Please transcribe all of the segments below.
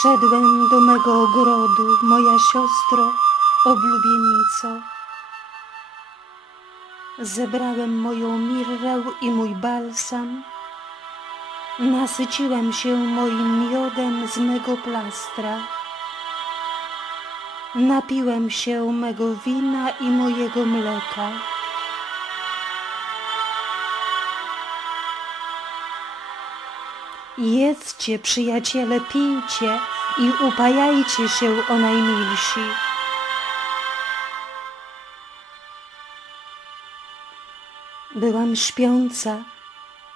Wszedłem do mego ogrodu, moja siostro, oblubienico. Zebrałem moją mirrę i mój balsam. Nasyciłem się moim miodem z mego plastra. Napiłem się mego wina i mojego mleka. Jedzcie, przyjaciele, pijcie i upajajcie się o najmilsi. Byłam śpiąca,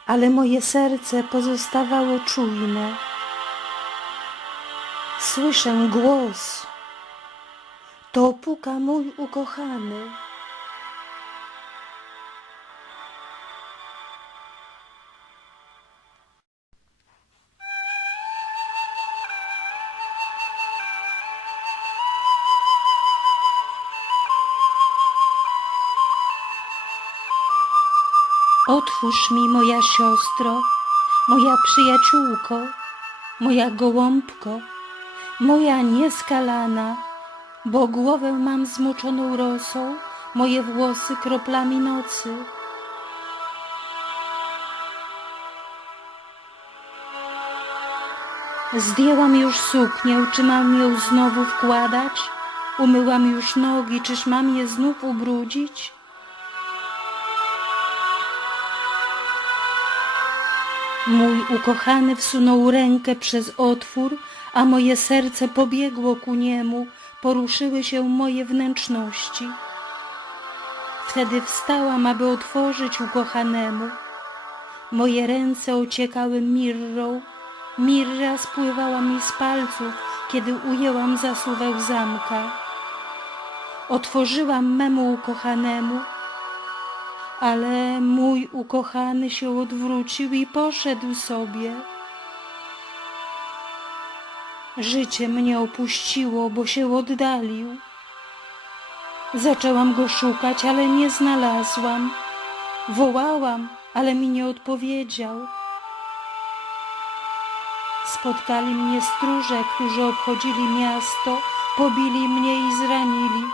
ale moje serce pozostawało czujne. Słyszę głos. To puka mój ukochany. Otwórz mi, moja siostro, moja przyjaciółko, moja gołąbko, moja nieskalana, bo głowę mam zmoczoną rosą, moje włosy kroplami nocy. Zdjęłam już suknię, czy mam ją znowu wkładać? Umyłam już nogi, czyż mam je znów ubrudzić? Mój ukochany wsunął rękę przez otwór, a moje serce pobiegło ku niemu, poruszyły się moje wnętrzności. Wtedy wstałam, aby otworzyć ukochanemu. Moje ręce ociekały mirrą, mirra spływała mi z palców, kiedy ujęłam zasuwę zamka. Otworzyłam memu ukochanemu, ale mój ukochany się odwrócił i poszedł sobie. Życie mnie opuściło, bo się oddalił. Zaczęłam go szukać, ale nie znalazłam. Wołałam, ale mi nie odpowiedział. Spotkali mnie stróże, którzy obchodzili miasto, pobili mnie i zranili.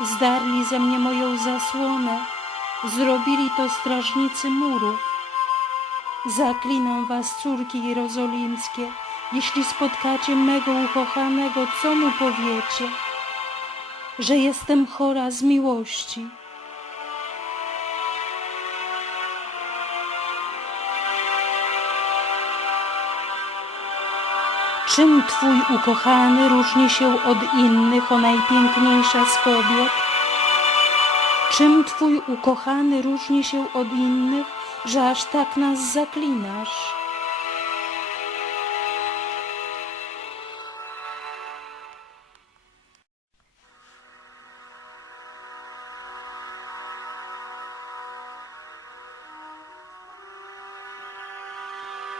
Zdarli ze mnie moją zasłonę. Zrobili to strażnicy murów. Zaklinam was, córki jerozolimskie, jeśli spotkacie mego ukochanego, co mu powiecie? Że jestem chora z miłości. Czym twój ukochany różni się od innych, o najpiękniejsza z kobiet? Czym twój ukochany różni się od innych, że aż tak nas zaklinasz?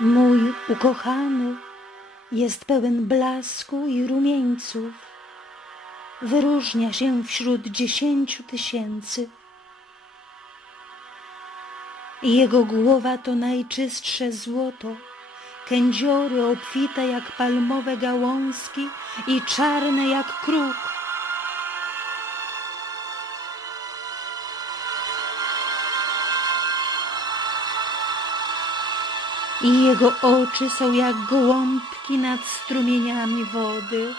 Mój ukochany jest pełen blasku i rumieńców. Wyróżnia się wśród dziesięciu tysięcy. Jego głowa to najczystsze złoto, kędziory obfite jak palmowe gałązki i czarne jak kruk. I jego oczy są jak gołąbki nad strumieniami wody.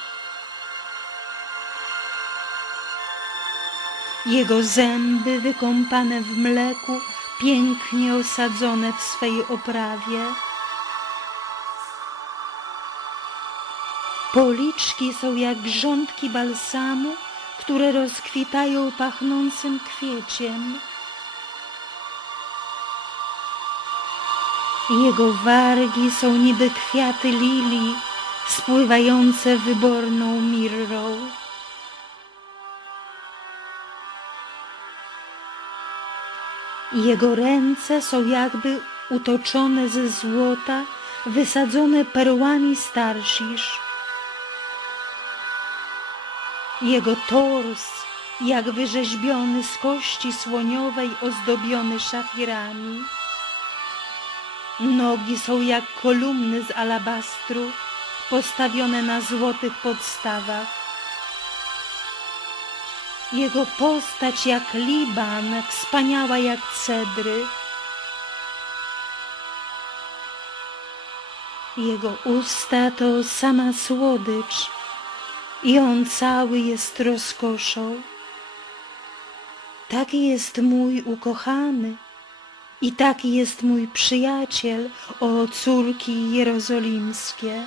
Jego zęby wykąpane w mleku, pięknie osadzone w swej oprawie. Policzki są jak grządki balsamu, które rozkwitają pachnącym kwieciem. Jego wargi są niby kwiaty lilii, spływające wyborną mirrą. Jego ręce są jakby utoczone ze złota, wysadzone perłami starszisz. Jego tors, jak wyrzeźbiony z kości słoniowej, ozdobiony szafirami. Nogi są jak kolumny z alabastru, postawione na złotych podstawach. Jego postać jak Liban, wspaniała jak cedry. Jego usta to sama słodycz i on cały jest rozkoszą. Taki jest mój ukochany i taki jest mój przyjaciel, o córki jerozolimskie.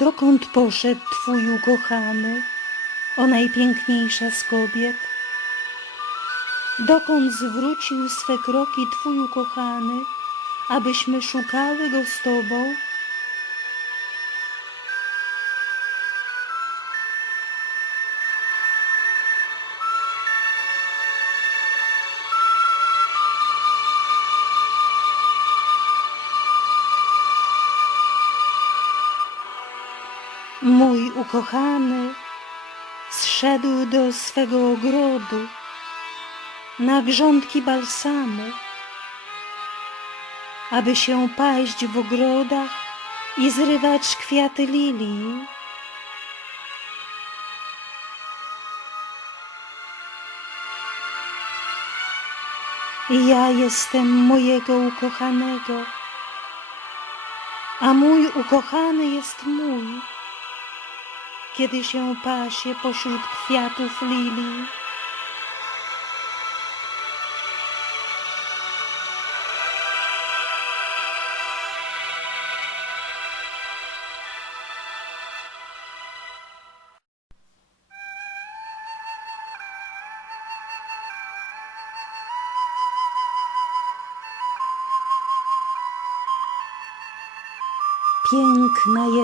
Dokąd poszedł Twój ukochany, o najpiękniejsza z kobiet? Dokąd zwrócił swe kroki Twój ukochany, abyśmy szukały go z Tobą? Mój ukochany zszedł do swego ogrodu na grządki balsamu, aby się paść w ogrodach i zrywać kwiaty lilii. Ja jestem mojego ukochanego, a mój ukochany jest mój kiedy się pasie pośród kwiatów lilii.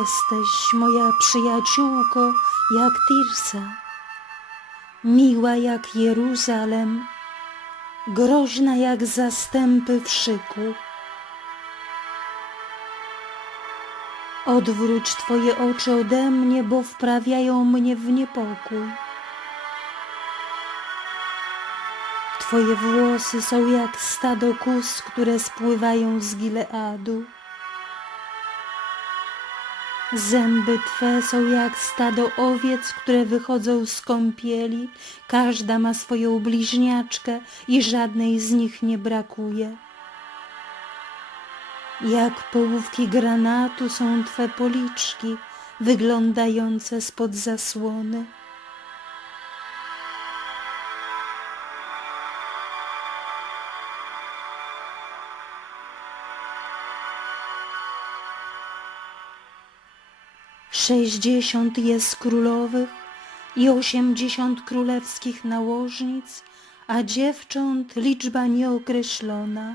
Jesteś, moja przyjaciółko, jak Tirsa, miła jak Jeruzalem, groźna jak zastępy w szyku. Odwróć Twoje oczy ode mnie, bo wprawiają mnie w niepokój. Twoje włosy są jak stado kus, które spływają z Gileadu. Zęby Twe są jak stado owiec, które wychodzą z kąpieli. Każda ma swoją bliźniaczkę i żadnej z nich nie brakuje. Jak połówki granatu są Twe policzki, wyglądające spod zasłony. Sześćdziesiąt jest królowych i osiemdziesiąt królewskich nałożnic, a dziewcząt liczba nieokreślona.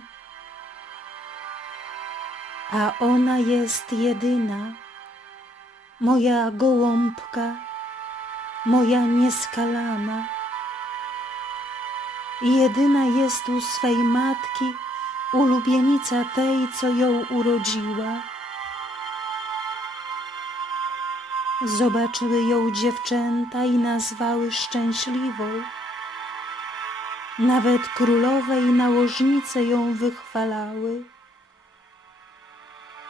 A ona jest jedyna, moja gołąbka, moja nieskalana. Jedyna jest u swej matki, ulubienica tej, co ją urodziła. Zobaczyły ją dziewczęta i nazwały szczęśliwą. Nawet królowe i nałożnice ją wychwalały.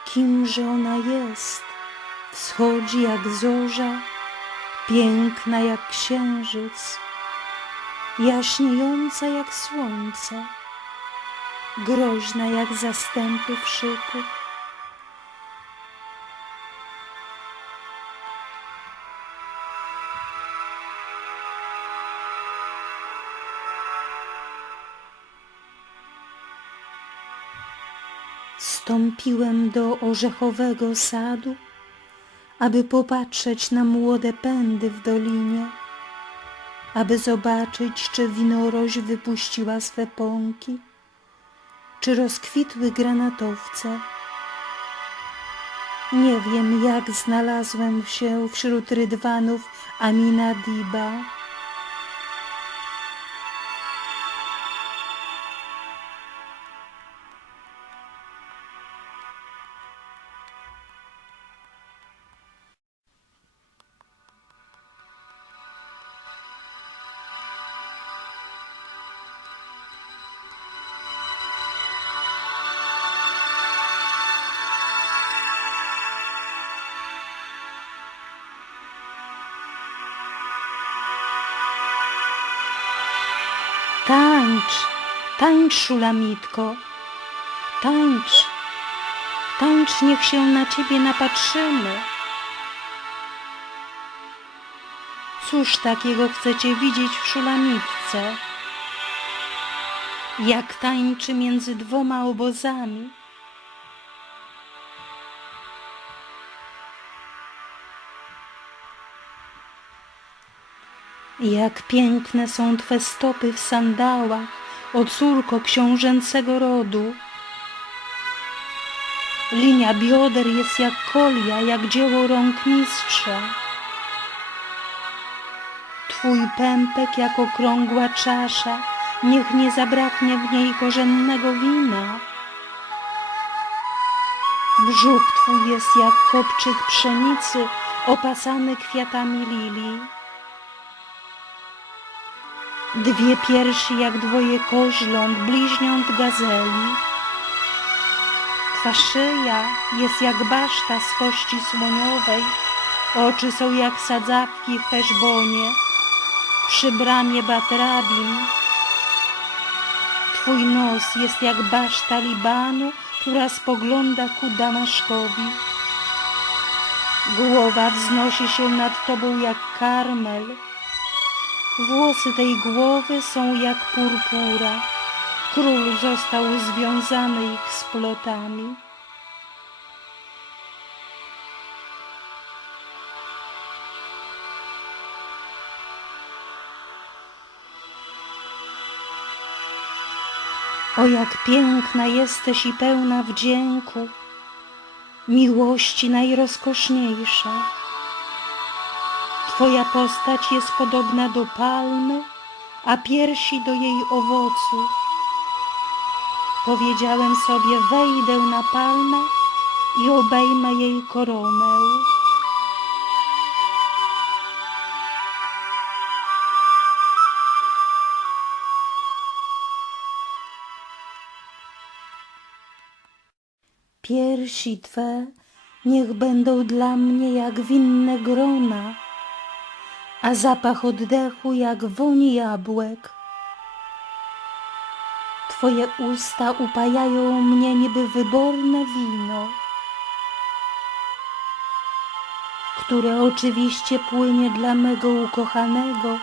Kimże ona jest? Wschodzi jak zorza, piękna jak księżyc, jaśniejąca jak słońce, groźna jak zastępy w szyku. Stąpiłem do orzechowego sadu, aby popatrzeć na młode pędy w dolinie, aby zobaczyć, czy winorość wypuściła swe pąki, czy rozkwitły granatowce. Nie wiem, jak znalazłem się wśród rydwanów Aminadiba. Tańcz, tańcz, szulamitko, tańcz, tańcz, niech się na ciebie napatrzymy. Cóż takiego chcecie widzieć w szulamitce? Jak tańczy między dwoma obozami. Jak piękne są Twe stopy w sandałach, o córko książęcego rodu. Linia bioder jest jak kolia, jak dzieło rąk mistrza. Twój pępek jak okrągła czasza, niech nie zabraknie w niej korzennego wina. Brzuch Twój jest jak kopczyk pszenicy, opasany kwiatami lilii. Dwie piersi jak dwoje koźląt, bliźniąt gazeli. Twa szyja jest jak baszta z kości słoniowej, oczy są jak sadzawki w Heszbonie, przy bramie Batrabim. Twój nos jest jak baszta Libanu, która spogląda ku Damaszkowi. Głowa wznosi się nad tobą jak karmel, Włosy tej głowy są jak purpura. Król został związany ich splotami. O jak piękna jesteś i pełna wdzięku, miłości najrozkoszniejsza. Twoja postać jest podobna do palmy, a piersi do jej owocu. Powiedziałem sobie, wejdę na palmę i obejmę jej koronę. Piersi Twe niech będą dla mnie jak winne grona, a zapach oddechu jak woń jabłek. Twoje usta upajają mnie niby wyborne wino, które oczywiście płynie dla mego ukochanego,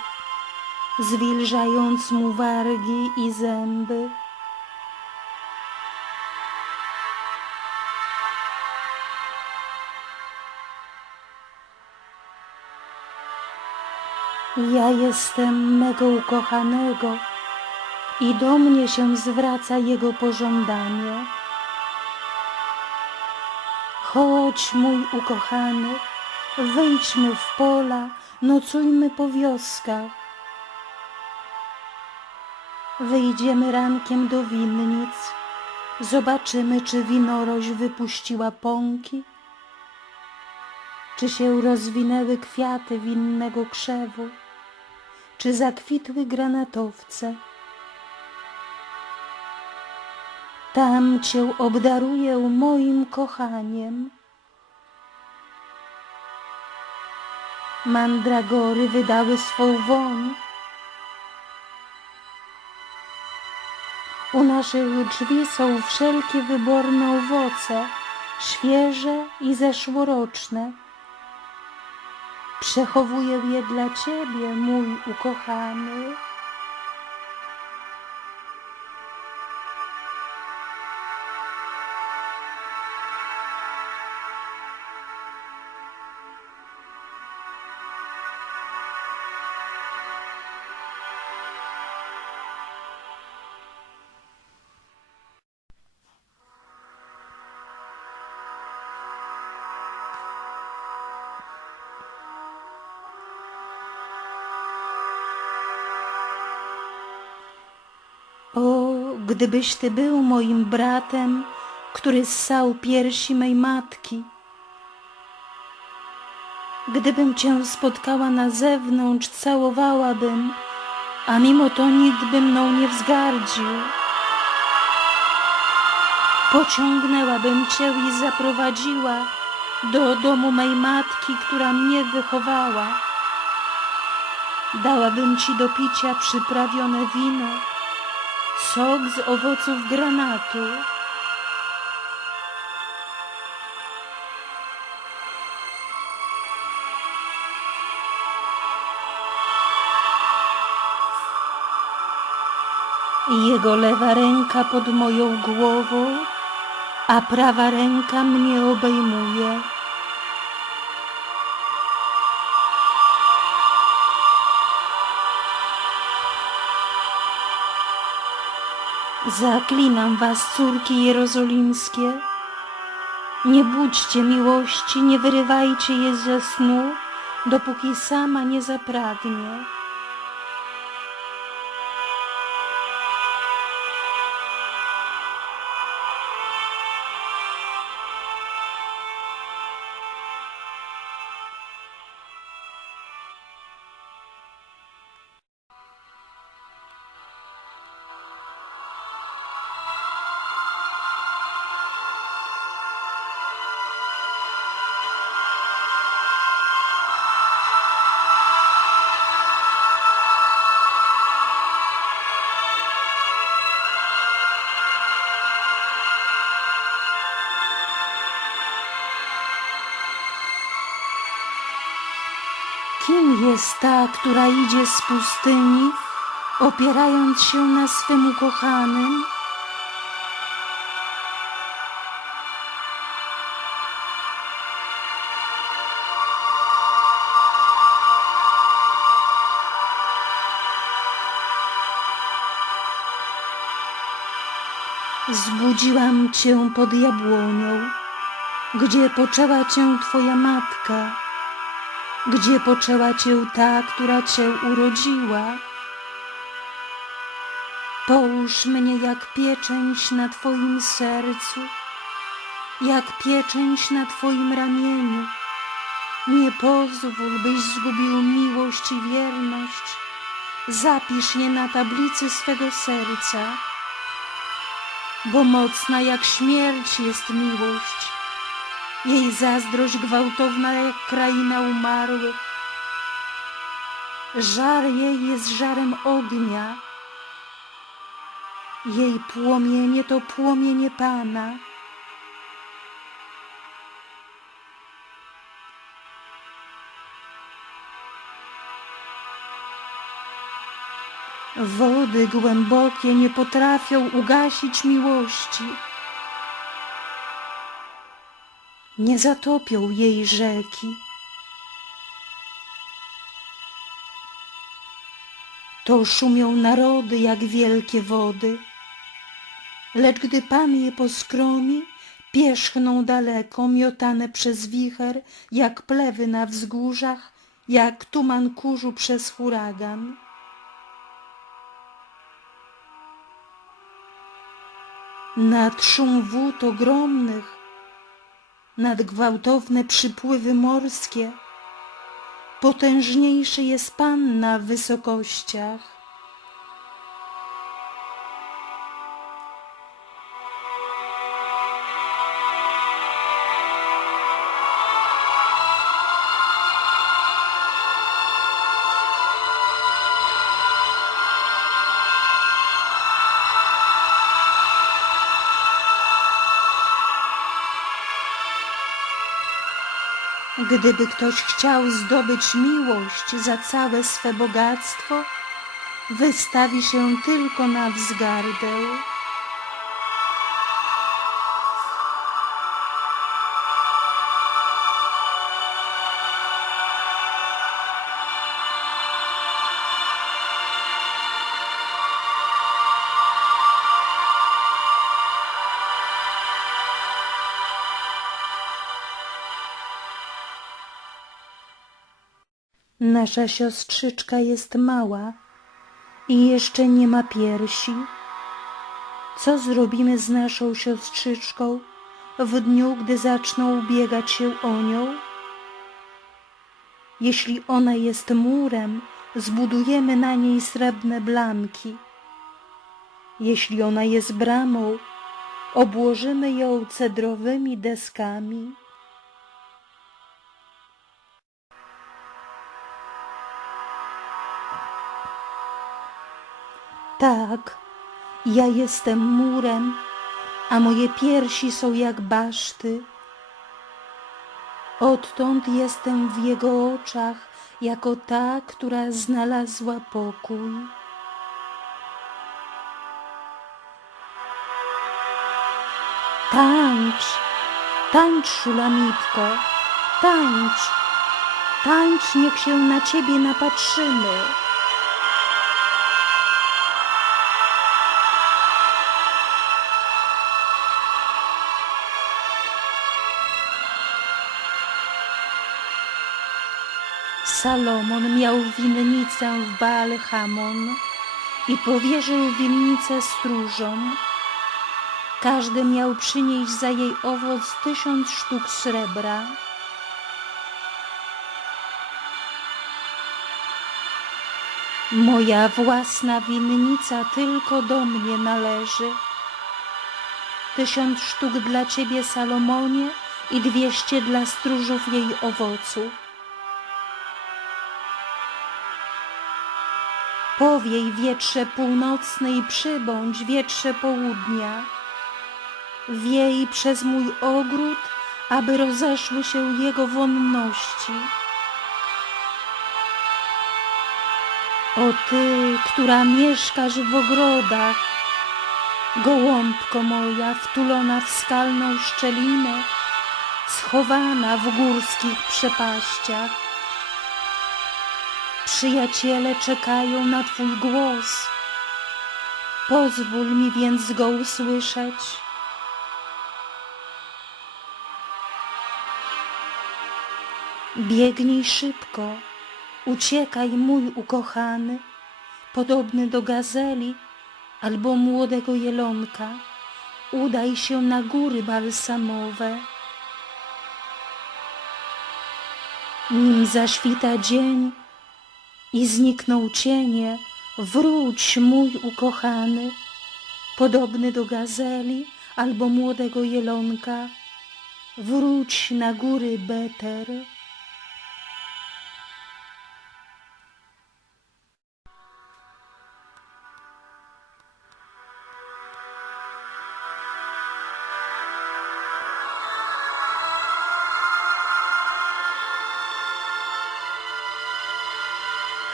zwilżając mu wargi i zęby. Ja jestem mego ukochanego i do mnie się zwraca jego pożądanie. Chodź, mój ukochany, wyjdźmy w pola, nocujmy po wioskach. Wyjdziemy rankiem do winnic, zobaczymy, czy winorość wypuściła pąki, czy się rozwinęły kwiaty winnego krzewu, czy zakwitły granatowce. Tam Cię obdaruję moim kochaniem. Mandragory wydały swą woń. U naszych drzwi są wszelkie wyborne owoce, świeże i zeszłoroczne. Przechowuję je dla Ciebie, mój ukochany. Gdybyś Ty był moim bratem, który ssał piersi mej matki. Gdybym Cię spotkała na zewnątrz, całowałabym, a mimo to nikt by mną nie wzgardził. Pociągnęłabym Cię i zaprowadziła do domu mej matki, która mnie wychowała. Dałabym Ci do picia przyprawione wino sok z owoców granatu, Jego lewa ręka pod moją głową, a prawa ręka mnie obejmuje. Zaklinam was, córki jerozolimskie. Nie budźcie miłości, nie wyrywajcie je ze snu, dopóki sama nie zapragnie. Kim jest ta, która idzie z pustyni, opierając się na swym ukochanym? Zbudziłam cię pod jabłonią, gdzie poczęła cię twoja matka gdzie poczęła Cię ta, która Cię urodziła. Połóż mnie jak pieczęć na Twoim sercu, jak pieczęć na Twoim ramieniu. Nie pozwól, byś zgubił miłość i wierność. Zapisz je na tablicy swego serca, bo mocna jak śmierć jest miłość jej zazdrość gwałtowna jak kraina umarłych. Żar jej jest żarem ognia, jej płomienie to płomienie Pana. Wody głębokie nie potrafią ugasić miłości. Nie zatopią jej rzeki. To szumią narody jak wielkie wody, lecz gdy Pan je poskromi, pierzchną daleko, miotane przez wicher, jak plewy na wzgórzach, jak tuman kurzu przez huragan. Nad szum wód ogromnych nad gwałtowne przypływy morskie. Potężniejszy jest Pan na wysokościach. Gdyby ktoś chciał zdobyć miłość za całe swe bogactwo, wystawi się tylko na wzgardę. Nasza siostrzyczka jest mała i jeszcze nie ma piersi. Co zrobimy z naszą siostrzyczką w dniu, gdy zaczną ubiegać się o nią? Jeśli ona jest murem, zbudujemy na niej srebrne blanki. Jeśli ona jest bramą, obłożymy ją cedrowymi deskami. Tak, Ja jestem murem, a moje piersi są jak baszty. Odtąd jestem w Jego oczach jako ta, która znalazła pokój. Tańcz, tańcz, szulamitko, tańcz, tańcz, niech się na ciebie napatrzymy. Salomon miał winnicę w Baal Hamon i powierzył winnicę stróżom. Każdy miał przynieść za jej owoc tysiąc sztuk srebra. Moja własna winnica tylko do mnie należy. Tysiąc sztuk dla ciebie, Salomonie, i dwieście dla stróżów jej owocu. Powiej wietrze północny i przybądź wietrze południa. Wiej przez mój ogród, aby rozeszły się jego wonności. O ty, która mieszkasz w ogrodach, gołąbko moja wtulona w skalną szczelinę, schowana w górskich przepaściach. Przyjaciele czekają na Twój głos. Pozwól mi więc go usłyszeć. Biegnij szybko, uciekaj mój ukochany, podobny do gazeli albo młodego jelonka. Udaj się na góry balsamowe. Nim zaświta dzień i znikną cienie, wróć mój ukochany, podobny do gazeli albo młodego jelonka. Wróć na góry Beter.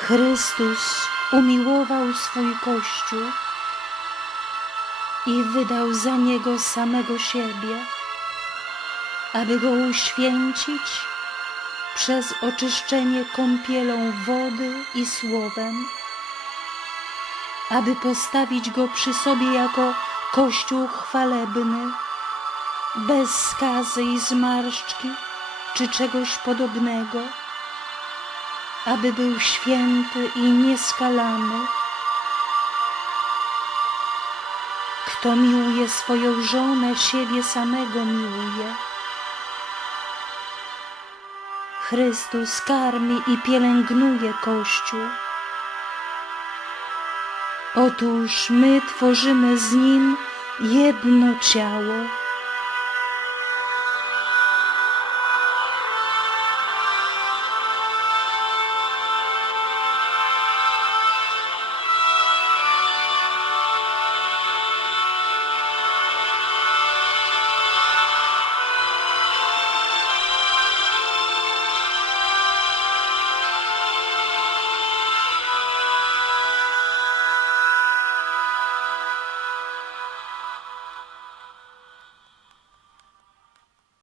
Chrystus umiłował swój Kościół i wydał za niego samego siebie, aby go uświęcić przez oczyszczenie kąpielą wody i słowem, aby postawić go przy sobie jako Kościół chwalebny, bez skazy i zmarszczki czy czegoś podobnego aby był święty i nieskalany. Kto miłuje swoją żonę, siebie samego miłuje. Chrystus karmi i pielęgnuje Kościół. Otóż my tworzymy z Nim jedno ciało.